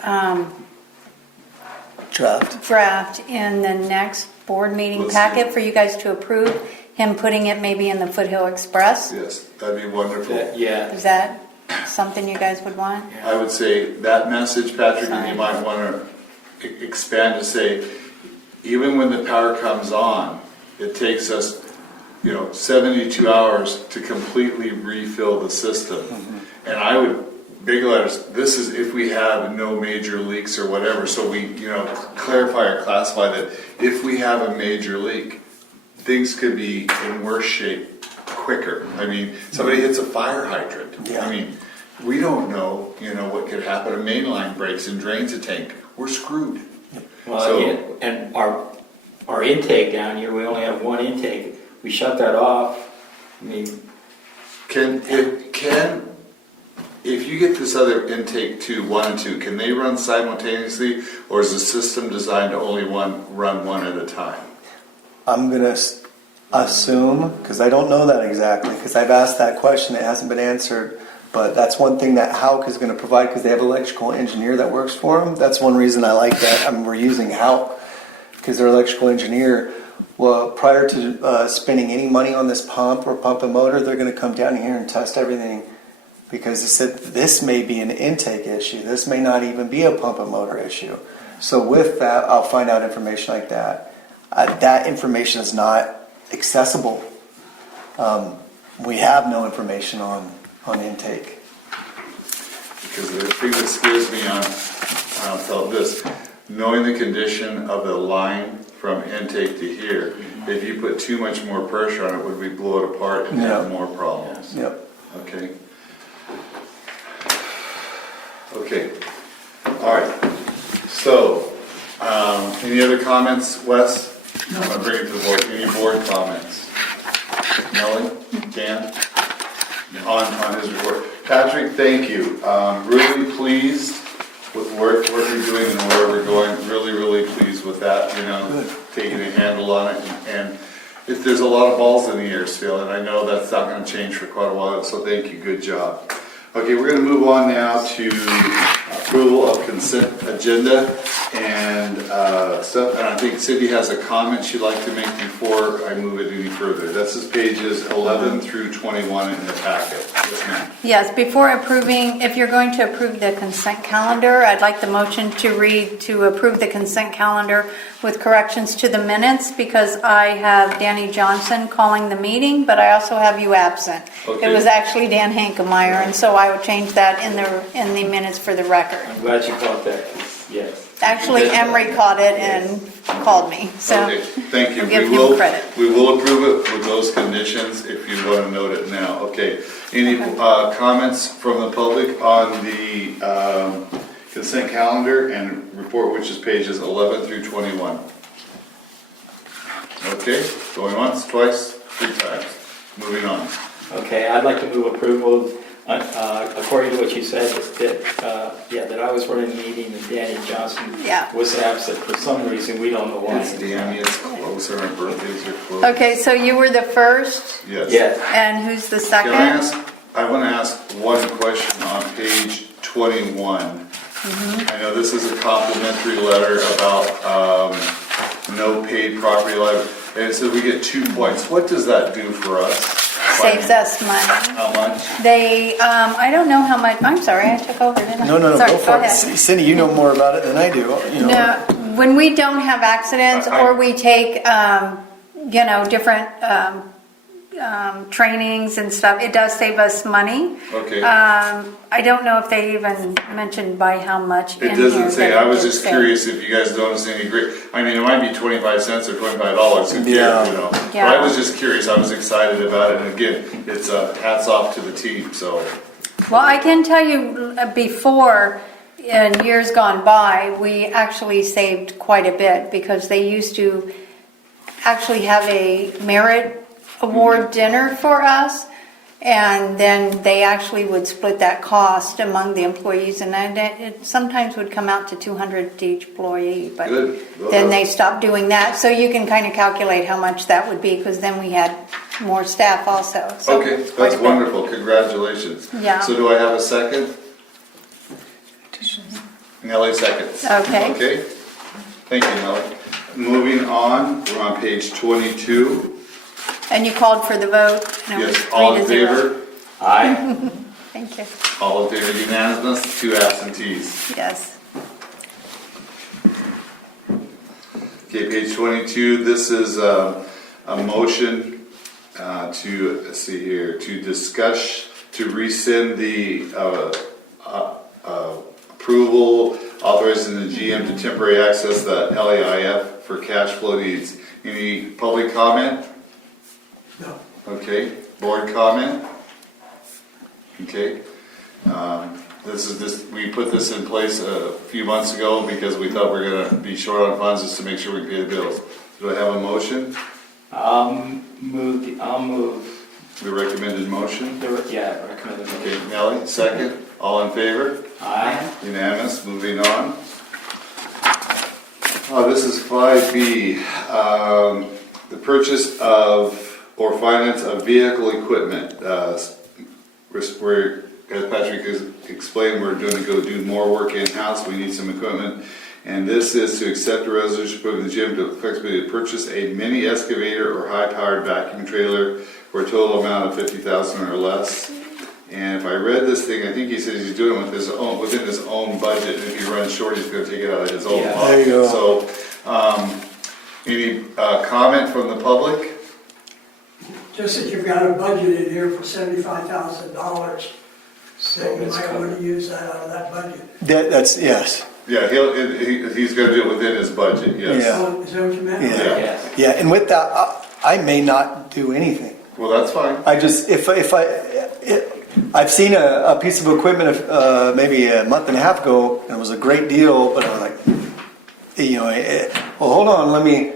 draft in the next board meeting Let's packet see. for you guys to approve, him putting it maybe in the Foothill Express. Yes, that'd be wonderful. Yeah. Is that something you guys would want? I would say that message, Patrick, and Sorry. you might want to expand to say, even when the power comes on, it takes us, 72 hours to completely refill the system. And I would, big letters, this is if we have no major leaks or whatever, so we, clarify or classify that if we have a major leak, things could be in worse shape quicker. I mean, somebody hits a fire hydrant. Yeah. I mean, we don't know, what could happen. A main line breaks and drains a tank. We're screwed. Well, So- and our intake down here, we only have one intake. We shut that off. I mean, If you get this other intake 1 and 2, can they run simultaneously, or is the system designed to only run one at a time? I'm going to assume, because I don't know that exactly, because I've asked that question, it hasn't been answered, but that's one thing that Hauk is going to provide, because they have an electrical engineer that works for them. That's one reason I like that. I mean, we're using Hauk, because their electrical engineer, well, prior to spending any money on this pump or pump and motor, they're going to come down here and test everything, because they said this may be an intake issue. This may not even be a pump and motor issue. So with that, I'll find out information like that. That information is not accessible. We have no information on intake. Because the thing that scares me on felt this, knowing the condition of the line from intake to here, if you put too much more pressure on it, would we blow it apart and have more problems? Yep. Okay. Okay. All right. So, any other comments, Wes? No. I'm gonna bring it to the board. Any board comments? Melanie? Dan? On his report. Patrick, thank you. Really pleased with work you're doing and where we're going. Really, really pleased with that, taking a handle on it. And if there's a lot of balls in the air still, and I know that's not gonna change for quite a while, so thank you, good job. Okay, we're gonna move on now to approval of consent agenda and stuff. And I think Cindy has a comment she'd like to make before I move it any further. This is pages 11 through 21 in the packet. Yes, ma'am. Yes, before approving, if you're going to approve the consent calendar, I'd like the motion to read to approve the consent calendar with corrections to the minutes, because I have Danny Johnson calling the meeting, but I also have you absent. Okay. It was actually Dan Hankemeyer, and so I would change that in the minutes for the record. I'm glad you caught that. Yes. Actually, Emery caught it and called me, so Okay, thank you. I'll give We him will- credit. We will approve it with those conditions if you want to note it now. Okay. Any comments from the public on the consent calendar and report, which is pages 11 through 21? Okay, going once, twice, 3 times. Moving on. Okay, I'd like to move approval, according to what you said, that I was running the meeting and Danny Johnson Yeah. was absent for some reason, we don't know why. It's Danny, it's close, our birthdays are close. Okay, so you were the first, Yes. Yes. and who's the Can I second? ask, I want to ask one question on page 21. Mm-hmm. I know this is a complimentary letter about no paid property liability, and it says we get 2 points. What does that do for us? Saves us money. How much? They, I don't know how much, I'm sorry, I took over, didn't I? No, Sorry, go for it. ahead. Cindy, you know more about it than I do. No, when we don't have accidents or we take, different trainings and stuff. It does save us money. Okay. I don't know if they even mentioned by how much. It in doesn't here say, that I was it did just say. curious if you guys noticed any great, I mean, it might be 25 cents or $25, who cares, Yeah. you know? But Yeah. I was just curious, I was excited about it, and again, it's hats off to the team, so. Well, I can tell you before, in years gone by, we actually saved quite a bit because they used to actually have a merit award dinner for us. And then they actually would split that cost among the employees, and then it sometimes would come out to $200 to each employee. But Good. Well, then they that's- stopped doing that, so you can kind of calculate how much that would be, because then we had more staff also. So Okay, quite that's a bit. wonderful, congratulations. Yeah. So do I have a second? Nellie seconds. Okay. Okay, thank you, Nellie. Moving on, we're on page 22. And you called for the vote. And it was Yes, all in 3-0. favor? Aye. Thank you. All in favor, unanimous, 2 absentees. Yes. Okay, page 22, this is a motion to, let's see here, to discuss, to rescind the approval authorizing the GM to temporary access the LAIF for cash flow needs. Any public comment? No. Okay, board comment? Okay. We put this in place a few months ago because we thought we were gonna be short on funds just to make sure we can pay the bills. Do I have a motion? I'll move, The recommended motion? recommended motion. Okay, Nellie, second. All in favor? Aye. Unanimous, moving on. This is 5B, the purchase of or finance of vehicle equipment. We're, as Patrick has explained, we're going to go do more work in-house, we need some equipment. And this is to accept a resolution put in the gym to flexibility to purchase a mini excavator or high-powered vacuum trailer for a total amount of $50,000 or less. And if I read this thing, I think he said he's doing it with his own, within his own budget, and if he runs short, he's gonna take it out of his own Yeah. pocket. There you go. So, any comment from the public? Just that you've got a budget in here for $75,000, so you it's might want covered. to use that out of that budget. That's, yes. Yeah, he's gonna do it within his budget, yes. Yeah. Oh, is that what you meant? Yeah. Yes. Yeah, and with that, I may not do anything. Well, that's fine. I just, I've seen a piece of equipment maybe a month and a half ago, and it was a great deal, but I was like, well, hold on, let me,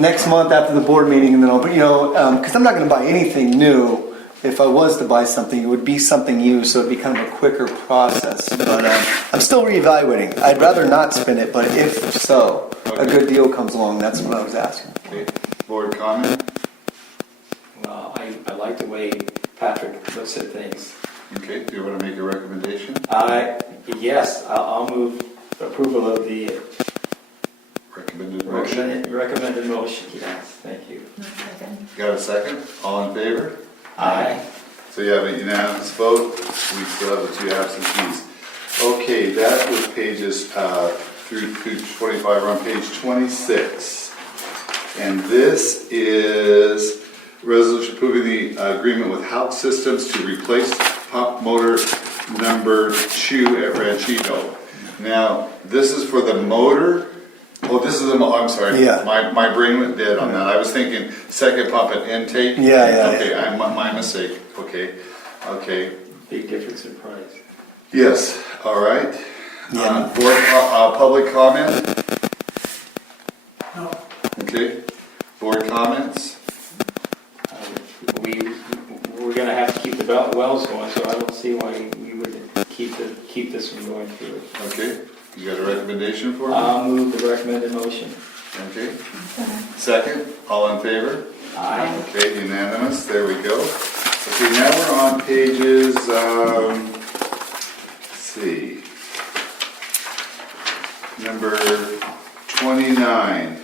next month after the board meeting, and then I'll, because I'm not going to buy anything new. If I was to buy something, it would be something used, so it'd be kind of a quicker process. But I'm still reevaluating. I'd rather not spend it, but if so, a good deal comes along, that's what I was asking. Okay, board comment? Well, I like the way Patrick looks at things. Okay, do you wanna make a recommendation? Yes, I'll move approval of the Recommended motion? recommended motion, yes, thank you. Got a second? All in favor? Aye. So you have a unanimous vote, we still have the 2 absentees. Okay, that was pages through 25, we're on page 26. And this is resolution approving the agreement with Hout Systems to replace pump motor number 2 at Ranchito. Now, this is for the motor. Oh, this is the, I'm sorry. Yeah. My brain went dead on that. I was thinking second pump and intake. Yeah. Okay, my mistake. Okay. Big difference in price. Yes, all right. Yeah. Board, public comment? No. Okay. Board comments? We're gonna have to keep the wells going, so I don't see why we would keep this from going through. Okay. You got a recommendation for me? I'll move the recommended motion. Okay. Second, all in favor? Aye. Okay, unanimous, there we go. Okay, now we're on pages, let's see, number 29.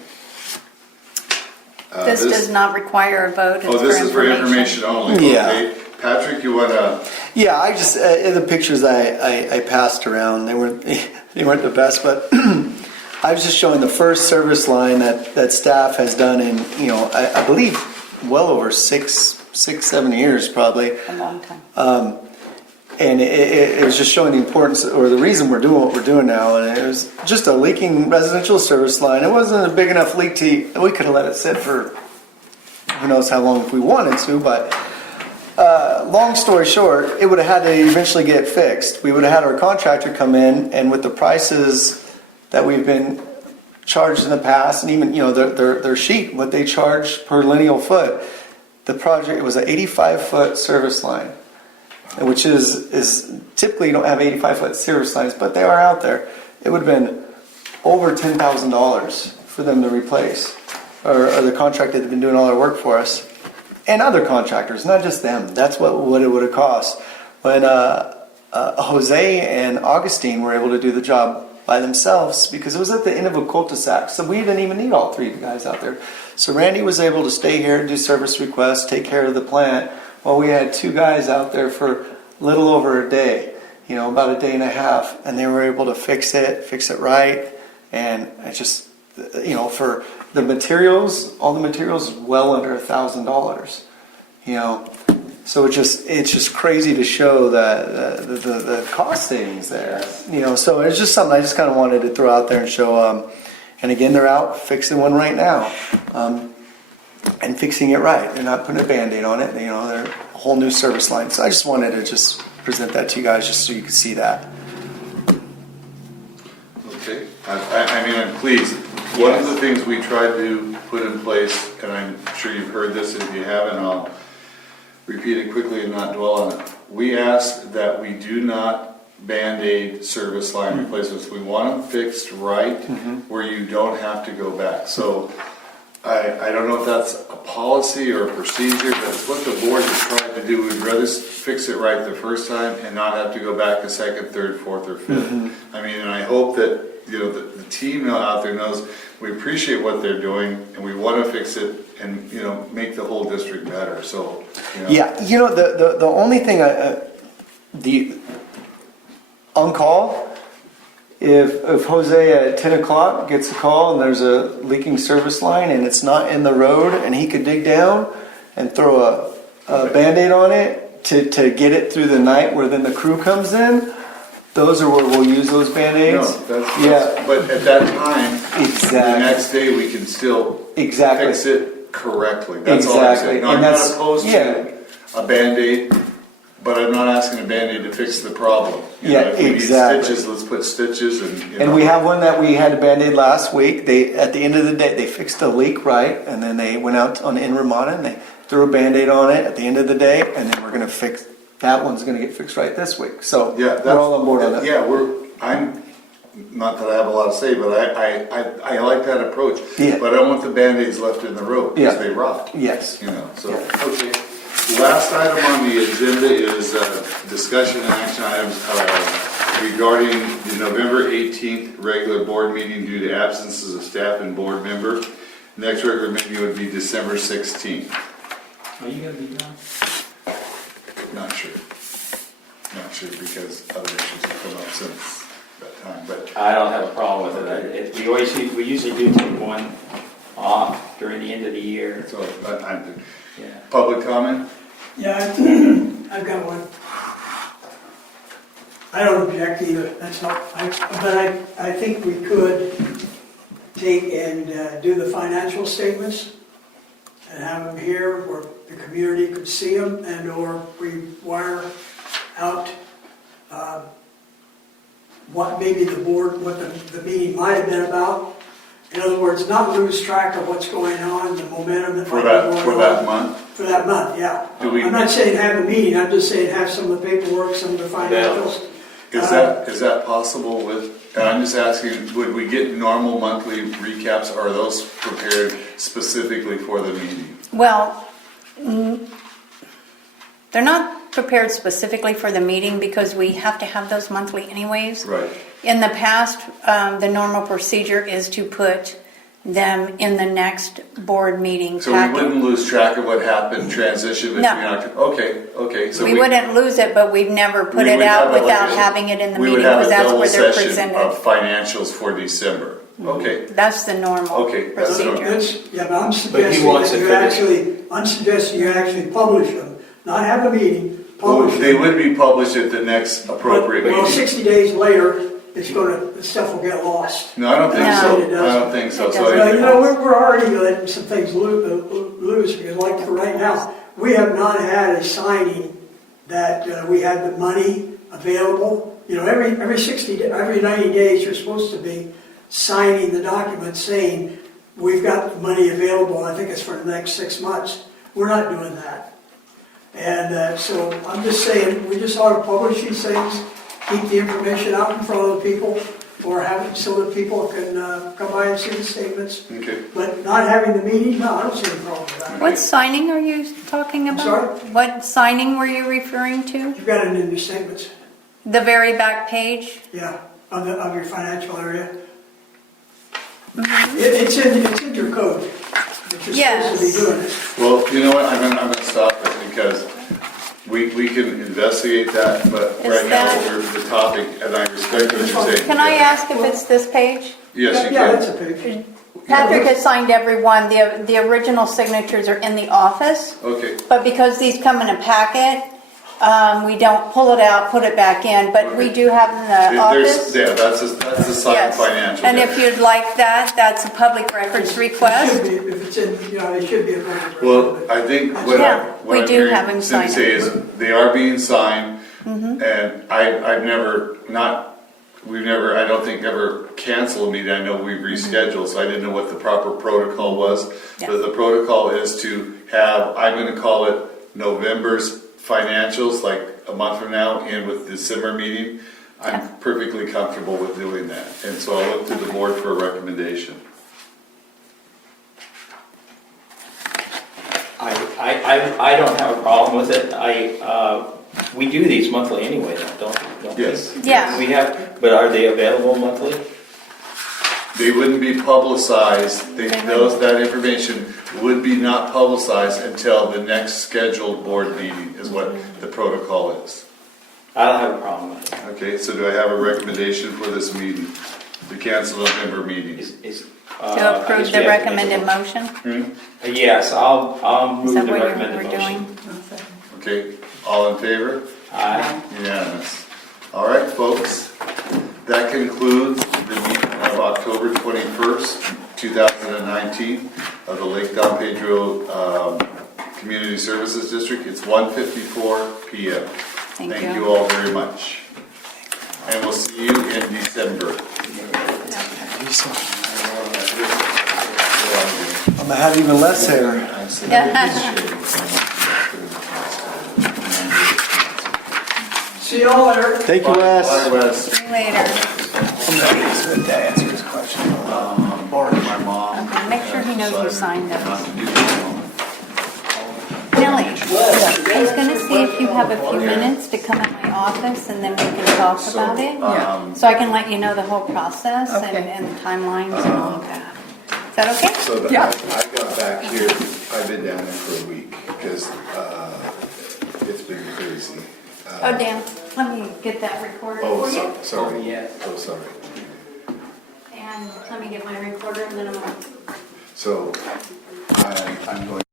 This does not require a vote. It's Oh, this is for information only, Yeah. okay. Patrick, you wanna, Yeah, I just in the pictures I passed around, they weren't the best, but I was just showing the first service line that staff has done in I believe well over 7 years probably. A long time. And it was just showing the importance, or the reason we're doing what we're doing now. And it was just a leaking residential service line. It wasn't a big enough leak we could have let it sit for who knows how long if we wanted to, but long story short, it would have had to eventually get fixed. We would have had our contractor come in, and with the prices that we've been charged in the past, and even their sheet, what they charge per lineal foot, the project, it was an 85-foot service line, which is typically you don't have 85-foot service lines, but they are out there. It would have been over $10,000 for them to replace, or the contractor that had been doing all their work for us, and other contractors, not just them. That's what it would have cost. When Jose and Augustine were able to do the job by themselves, because it was at the end of a cul-de-sac, so we didn't even need all three guys out there. So Randy was able to stay here and do service requests, take care of the plant, while we had two guys out there for a little over a day, about a day and a half, and they were able to fix it right, and it just, for the materials, all the materials, well under $1,000, So it's just crazy to show that the cost savings there, So it's just something I just kind of wanted to throw out there and show. And again, they're out fixing one right now, and fixing it right. They're not putting a Band-Aid on it. They're a whole new service line. So I just wanted to just present that to you guys, just so you can see that. Okay, I'm pleased. One of the things we tried to put in place, and I'm sure you've heard this, if you haven't, I'll repeat it quickly and not dwell on it. We ask that we do not Band-Aid service line replacements. We want them fixed right, where you don't have to go back. So I don't know if that's a policy or a procedure, but it's what the board has tried to do. We'd rather fix it right the first time and not have to go back a second, third, fourth, or fifth. And I hope that the team out there knows we appreciate what they're doing, and we want to fix it and make the whole district better. So the only thing the on call, if Jose at 10 o'clock gets a call and there's a leaking service line and it's not in the road, and he could dig down and throw a Band-Aid on it to get it through the night, where then the crew comes in, those are where we'll use those Band-Aids. But at that time, exactly, the next day we can still fix it correctly. That's all I'm saying. No, I'm not opposed to a Band-Aid, but I'm not asking a Band-Aid to fix the problem. If we need stitches, let's put stitches. And we have one that we had a Band-Aid last week. At the end of the day, they fixed the leak right, and then they went out in Ramona and they threw a Band-Aid on it at the end of the day, and then we're going to fix, that one's going to get fixed right this week. So we're all on board on that. Yeah, I'm, not that I have a lot to say, but I like that approach. Yeah. But I don't want the Band-Aids left in the road because they rot. Yes. Okay. Last item on the agenda is discussion and action items regarding the November 18th regular board meeting due to absences of staff and board member. Next regular meeting would be December 16th. Are you going to be gone? Not sure because other issues have come up since that time. But I don't have a problem with it. We usually do take one off during the end of the year. so public comment. Yeah, I've got one. I don't object either, but I think we could take and do the financial statements and have them here where the community could see them, and or we wire out what maybe the board, what the meeting might have been about. In other words, not lose track of what's going on, the momentum that For that month? For that month, yeah. Do we- I'm not saying have a meeting, I'm just saying have some of the paperwork, some of the financials. Is that possible with, and I'm just asking, would we get normal monthly recaps, or are those prepared specifically for the meeting? Well, they're not prepared specifically for the meeting because we have to have those monthly anyways. Right. In the past, the normal procedure is to put them in the next board meeting So packet. we wouldn't lose track of what happened, transition between October? Okay. So we wouldn't lose it, but we'd never put we it would out have without having it in the we meeting would have because a that's double where they're session presented. of financials for December. Okay, That's the normal Okay, that's procedure. Yeah, but I'm suggesting wants that it you for this- actually, I'm suggesting you actually publish them, not have a meeting, well, publish they them. would be published at the next appropriate Well, meeting. 60 days later, the stuff will get lost. No, I don't think No. so, It doesn't. I don't think so, It so doesn't. Well, you know, I, we're already letting some things lose, because like for right now, we have not had a signing that we had the money available. You know, every 60, every 90 days, you're supposed to be signing the document saying, we've got the money available, I think it's for the next 6 months. We're not doing that. And so I'm just saying, we just ought to publish these things, keep the information out in front of the people, or have it so that people can come by and see the statements. okay. But not having the meeting, no, I don't see any problem with that. What signing are you talking about? sorry? What signing were you referring to? You've got it in your statements, The very back page? yeah, of your financial area. Mm-hmm. It's in your code, that you're supposed to be doing it. Well, you know what, I'm gonna stop it because we can investigate that, but Is right now, that- we're the topic, and I respect what you're saying. Can I ask if it's this page? Yes, you Yeah, that's can. a page. Patrick has signed every one. The original signatures are in the office, Okay, but because these come in a packet, we don't pull it out, put it back in, but we do have in the office. yeah, that's the signed Yes. financial. And debt. if you'd like that, that's a public records It should request. be, if it's in, you know, it should be a public Well, record. I think what Yeah, what we I'm do hearing have him Cindy sign say it. is they are being signed, Mm-hmm. and I've never I don't think ever canceled a meeting. I know we've rescheduled, so I didn't know what the proper protocol was. Yeah. But the protocol is to have, I'm gonna call it November's financials, like a month from now, in with December meeting. I'm Yeah. perfectly comfortable with doing that, and so I'll look to the board for a recommendation. I don't have a problem with it. We do these monthly anyway, don't we? Yes. Yeah. We have, but are they available monthly? They wouldn't be publicized, They that information would be not publicized until the next scheduled board meeting, is what the protocol is. I don't have a problem with it. Okay, so do I have a recommendation for this meeting, to cancel November meeting? To I approve guess we the have to make a recommended motion. motion? Yes, I'll Is move that the what recommended we're motion. doing? Okay, all in favor? Aye. Unanimous. All right, folks, that concludes the meeting of October 21st, 2019 of the Lake Ldpcsd Community Services District. It's 1:54 p.m. Thank you you. all very much. And we'll see you in December. I'm gonna have even less hair. See y'all later. Thank you, Wes. Bye, Wes. See you later. To answer his question. My mom. Okay, make sure he knows you signed Not those. to do that. Nellie, I was gonna see if you have a few minutes to come in my office and then we can talk about it. So I can let you know the whole process and the timelines and all of that. Is that okay? So the- Yeah. I got back here, I've been down there for a week because it's been crazy. Oh, Dan, let me get that recorded Oh, for you. sorry. Oh, yeah. Oh, sorry. And let me get my recorder and then I'm gonna So I'm going